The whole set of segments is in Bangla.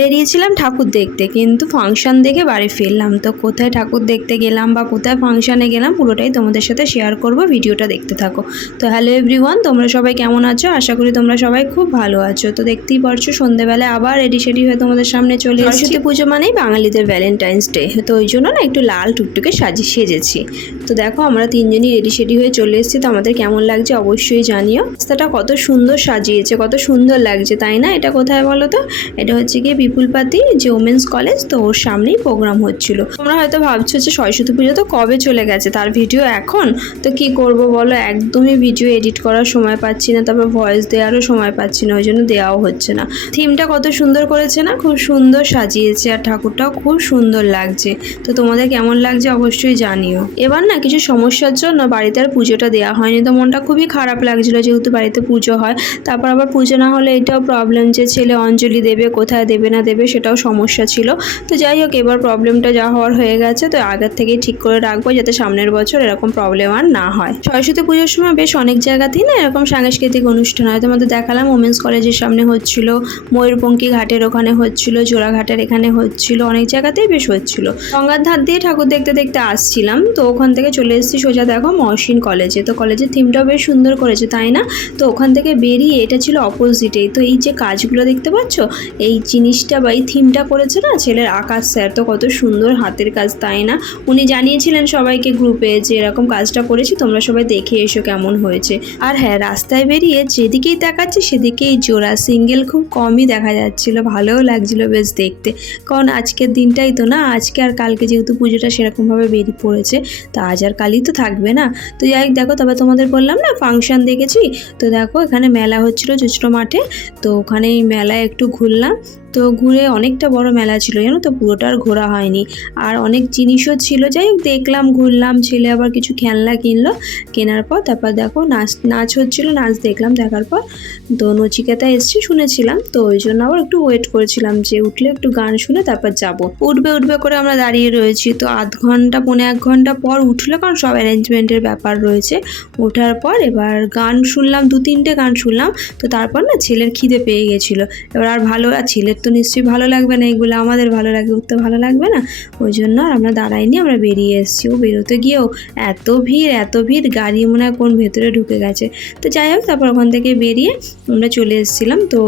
বেরিয়েছিলাম ঠাকুর দেখতে কিন্তু ফাংশন দেখে বাড়ি ফিরলাম। তো কোথায় ঠাকুর দেখতে গেলাম বা কোথায় ফাংশনে গেলাম পুরোটাই তোমাদের সাথে শেয়ার করব ভিডিওটা দেখতে থাকো। তো হ্যালো এভরিওয়ান তোমরা সবাই কেমন আছো? আশা করি তোমরা সবাই খুব ভালো আছো। তো দেখতেই পারছ সন্ধ্যেবেলায় আবার রেডি সেডি হয়ে তোমাদের সামনে চলে সরস্বতী পুজো মানেই বাঙালিদের ভ্যালেন্টাইন্স ডে তো ওই জন্য না একটু লাল টুকটুকে সাজি সেজেছি। তো দেখো আমরা তিনজনই রেডি সেডি হয়ে চলে এসেছি। তো আমাদের কেমন লাগছে অবশ্যই জানিও। রাস্তাটা কত সুন্দর সাজিয়েছে কত সুন্দর লাগছে তাই না? এটা কোথায় বলো তো? এটা হচ্ছে গিয়ে বিপুলপাতি যে ওমেন্স কলেজ তো ওর সামনেই প্রোগ্রাম হচ্ছিল। তোমরা হয়তো ভাবছ যে সরস্বতী পুজো তো কবে চলে গেছে? তার ভিডিও এখন? তো কি করব বলো? একদমই ভিডিও এডিট করার সময় পাচ্ছি না, তারপর ভয়েস দেওয়ারও সময় পাচ্ছি না, ওই জন্য দেওয়াও হচ্ছে না। থিমটা কত সুন্দর করেছে না? খুব সুন্দর সাজিয়েছে আর ঠাকুরটাও খুব সুন্দর লাগছে। তো তোমাদের কেমন লাগছে অবশ্যই জানিও। এবার না কিছু সমস্যার জন্য বাড়িতে আর পুজোটা দেওয়া হয়নি, তো মনটা খুবই খারাপ লাগছিল যেহেতু বাড়িতে পুজো হয়। তারপর আবার পুজো না হলে এটাও প্রবলেম যে ছেলে অঞ্জলি দেবে, কোথায় দেবে না দেবে সেটাও সমস্যা ছিল। তো যাই হোক, এবার প্রবলেমটা যা হওয়ার হয়ে গেছে, তো আগের থেকেই ঠিক করে রাখব যাতে সামনের বছর এরকম প্রবলেম আর না হয়। সরস্বতী পুজোর সময় বেশ অনেক জায়গাতেই না এরকম সাংস্কৃতিক অনুষ্ঠান হয়। তোমাদের দেখালাম ওমেন্স কলেজের সামনে হচ্ছিল ময়ূরপঙ্খী ঘাটের ওখানে হচ্ছিল জোড়াঘাটের এখানে হচ্ছিল, অনেক জায়গাতেই বেশ হচ্ছিল। গঙ্গার ধার দিয়ে ঠাকুর দেখতে দেখতে আসছিলাম, তো ওখান থেকে চলে এসেছি সোজা দেখো মহসিন কলেজে তো কলেজের থিমটাও বেশ সুন্দর করেছে, তাই না? তো ওখান থেকে বেরিয়ে, এটা ছিল অপোজিটেই তো এই যে কাজগুলো দেখতে পাচ্ছ, এই জিনিসটা বা এই থিমটা করেছে না? ছেলের আকাশ স্যার তো কত সুন্দর, হাতের কাজ তাই না? উনি জানিয়েছিলেন সবাইকে গ্রুপে যে এরকম কাজটা করেছি, তোমরা সবাই দেখে এসো কেমন হয়েছে। আর হ্যাঁ রাস্তায় বেরিয়ে যেদিকেই তাকাচ্ছি, সেদিকেই জোড়া সিঙ্গেল খুব কমই দেখা যাচ্ছিল। ভালোও লাগছিল বেশ দেখতে। কারণ আজকের দিনটাই তো না? আজকে আর কালকে যেহেতু পুজোটা সেরকমভাবে বেরিয়ে পড়েছে, তো আজ আর কালই তো থাকবে না। তো যাই দেখো তবে তোমাদের বললাম না ফাংশন দেখেছি? তো দেখো, এখানে মেলা হচ্ছিল চুচড়ো মাঠে। তো ওখানে এই মেলায় একটু ঘুরলাম। তো ঘুরে অনেকটা বড় মেলা ছিল, জানো তো? পুরোটা আর ঘোরা হয়নি। আর অনেক জিনিসও ছিল, যাই হোক, দেখলাম, ঘুরলাম, ছেলে আবার কিছু খেলনা কিনলো। কেনার পর তারপর দেখো, নাচ নাচ হচ্ছিল, নাচ দেখলাম, দেখার পর তো নচিকেতা এসছি, শুনেছিলাম। তো ওই জন্য আবার একটু ওয়েট করেছিলাম যে উঠলে একটু গান শুনে তারপর যাব। উঠবে উঠবে করে আমরা দাঁড়িয়ে রয়েছি। তো আধ ঘণ্টা, পৌনে এক ঘণ্টা পর উঠল, কারণ সব অ্যারেঞ্জমেন্টের ব্যাপার রয়েছে। ওঠার পর এবার গান শুনলাম, দু তিনটে গান শুনলাম। তো তারপর না ছেলের খিদে পেয়ে গেছিল। এবার আর ভালো, আর ছেলের তো নিশ্চয়ই ভালো লাগবে না এগুলো, আমাদের ভালো লাগে উঠতে ভালো লাগবে না। ওই জন্য আর আমরা দাঁড়াইনি, আমরা বেরিয়ে এসেছি। ও বেরোতে গিয়েও এত ভিড় এত ভিড়, গাড়ি মনে হয় কোন ভেতরে ঢুকে গেছে। তো যাই হোক, তারপর ওখান থেকে বেরিয়ে আমরা চলে এসেছিলাম। তো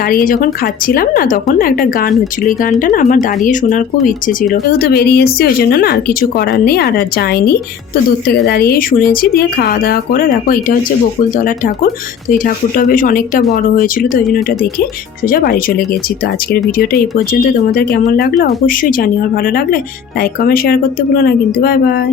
দাঁড়িয়ে যখন খাচ্ছিলাম না, তখন না একটা গান হচ্ছিল। এই গানটা না আমার দাঁড়িয়ে শোনার খুব ইচ্ছে ছিল। যেহেতু বেরিয়ে এসেছি, ওই জন্য না আর কিছু করার নেই, আর আর যাইনি। তো দূর থেকে দাঁড়িয়েই শুনেছি, দিয়ে খাওয়া দাওয়া করে দেখো এটা হচ্ছে বকুলতলার ঠাকুর। তো এই ঠাকুরটা বেশ অনেকটা বড় হয়েছিল, তো ওই জন্য ওটা দেখে সোজা বাড়ি চলে গেছি। তো আজকের ভিডিওটা এই পর্যন্ত। তোমাদের কেমন লাগল? অবশ্যই জানিও। আর ভালো লাগলে লাইক কমেন্ট শেয়ার করতে ভুলো না। কিন্তু বাই বাই